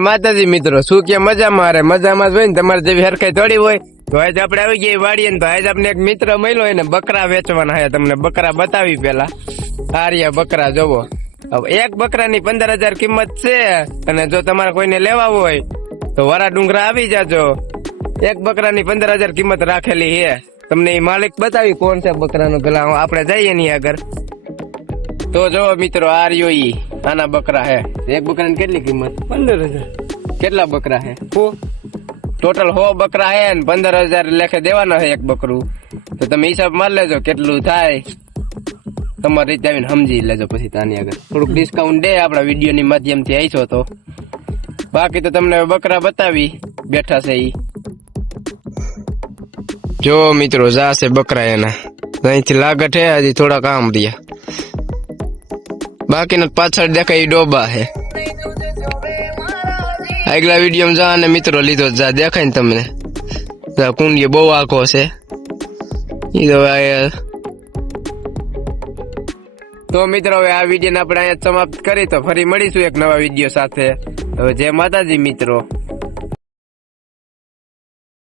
માતાજી મિત્રો, શું કે મજામાં? અરે મજામાં જ હોય ને, તમારે જેવી હરખાઈ થોડી હોય. તો આજ આપણે આવી ગયા વાડીએ ને, તો આજ આપણે એક મિત્ર મળ્યો એને બકરા વેચવાના છે. તમને બકરા બતાવી પેલા. આર્યા બકરા જોવો. હવે એક બકરાની 15,000 કિંમત છે, અને જો તમારે કોઈને લેવા હોય તો વરા ડુંગરા આવી જાજો. એક બકરાની 15,000 કિંમત રાખેલી છે. તમને એ માલિક બતાવી કોણ છે બકરાનો, પેલા આપણે જઈએ ની આગળ. તો જો મિત્રો, આ રહ્યો ઈ આના બકરા હે. એક બકરાની કેટલી કિંમત? 15,000. કેટલા બકરા હે? ટોટલ 100 બકરા હે ને 15,000 લેખે દેવાના છે એક બકરું. તો તમે હિસાબ માર લેજો કેટલું થાય. તમારી રીતે આવીને સમજી લેજો પછી તાની આગળ થોડુંક ડિસ્કાઉન્ટ દે આપણા વિડીયો ની માધ્યમથી આવીશો તો. બાકી તો તમને બકરા બતાવી બેઠા છે ઈ. જો મિત્રો, જાશે બકરા એના અહીંથી લાગત હે, હજી થોડા કામ રહ્યા. બાકીના પાછળ દેખાય ડોબા હે. આગલા વિડીયો જા અને મિત્રો લીધો જા દેખાય ને તમને. કુંડીએ બહુ આખો છે. તો મિત્રો, હવે આ વિડીયો આપણે અહીંયા સમાપ્ત કરી, તો ફરી મળીશું એક નવા વિડીયો સાથે. હવે જય માતાજી મિત્રો.